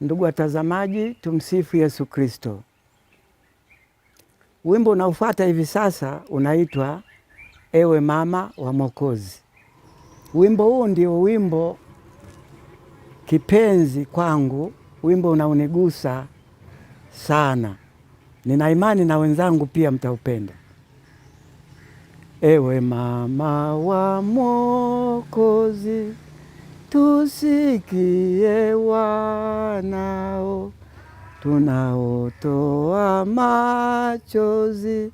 Ndugu watazamaji, tumsifu Yesu Kristo. Wimbo unaofuata hivi sasa unaitwa Ewe Mama wa Mwokozi. Wimbo huu ndio wimbo kipenzi kwangu, wimbo unaunigusa sana. Nina imani na wenzangu pia mtaupenda. Ewe Mama wa Mwokozi, tusikie wanao tunaotoa machozi,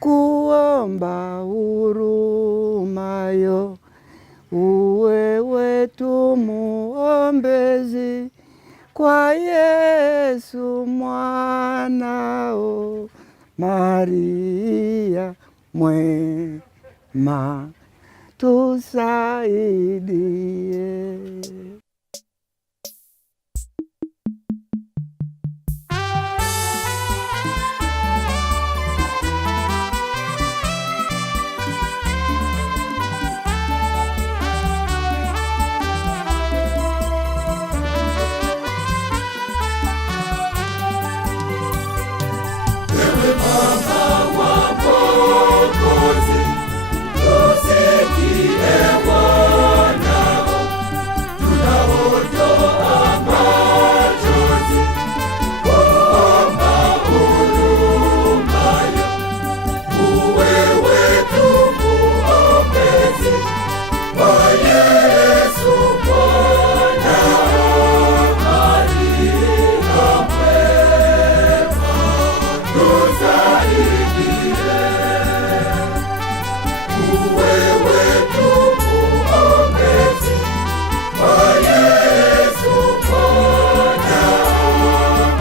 kuomba hurumayo. Uwe wetu muombezi, kwa Yesu mwanao. Maria mwema, tusaidie. Ewe Mama wa Mwokozi, tusikie wanao tunaotoa machozi, kuomba hurumayo. Uwe wetu muombezi, kwa Yesu mwanao. Maria mwema, tusaidie. Uwe wetu muombezi, kwa Yesu mwanao.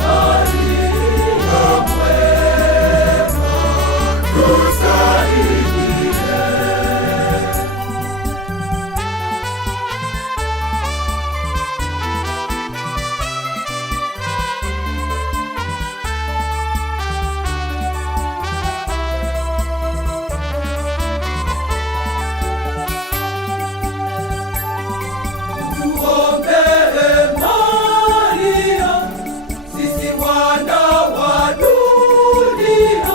Maria mwema, tusaidie. Tuombee Maria, sisi wana wa dunia,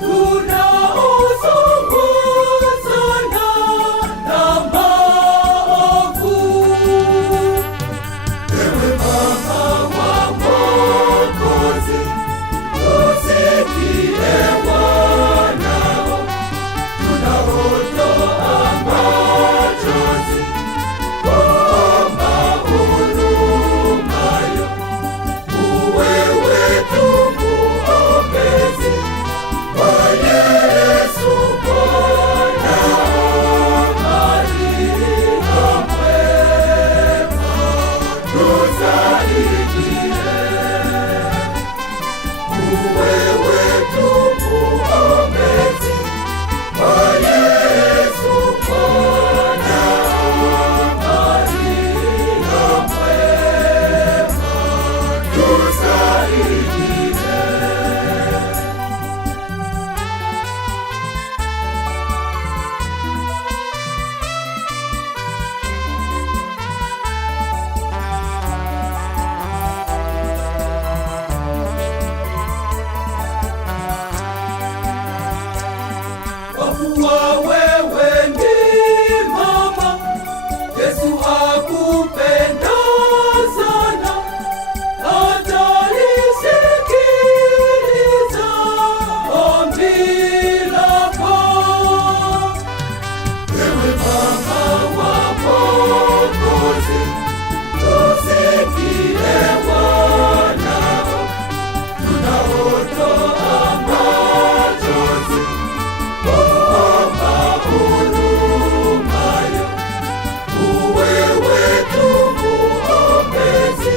tunaosongozana na maovu. Ewe Mama wa Mwokozi, tusikie wanao tunaotoa machozi, kuomba hurumayo. Uwe wetu muombezi, kwa Yesu mwanao. Maria mwema, tusaidie. Uwe wetu muombezi, kwa Yesu mwanao. Maria mwema, tusaidie. Kwa kuwa wewe ni mama, Yesu hakupenda sana, atalisikiliza ombi lako. Ewe Mama wa Mwokozi, tusikie wanao tunaotoa machozi, kuomba hurumayo. Uwe wetu muombezi,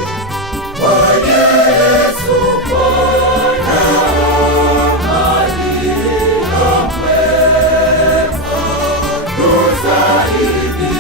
kwa Yesu mwanao. Maria mwema, tusaidie.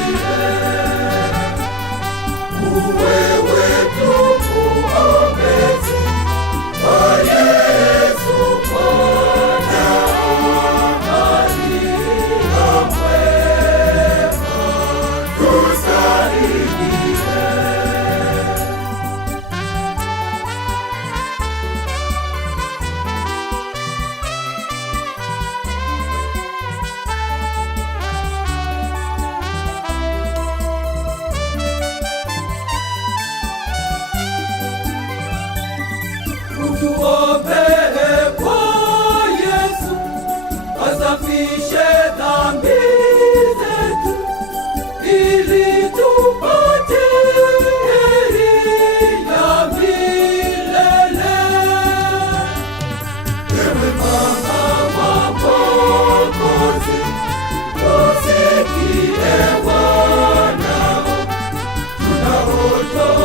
moto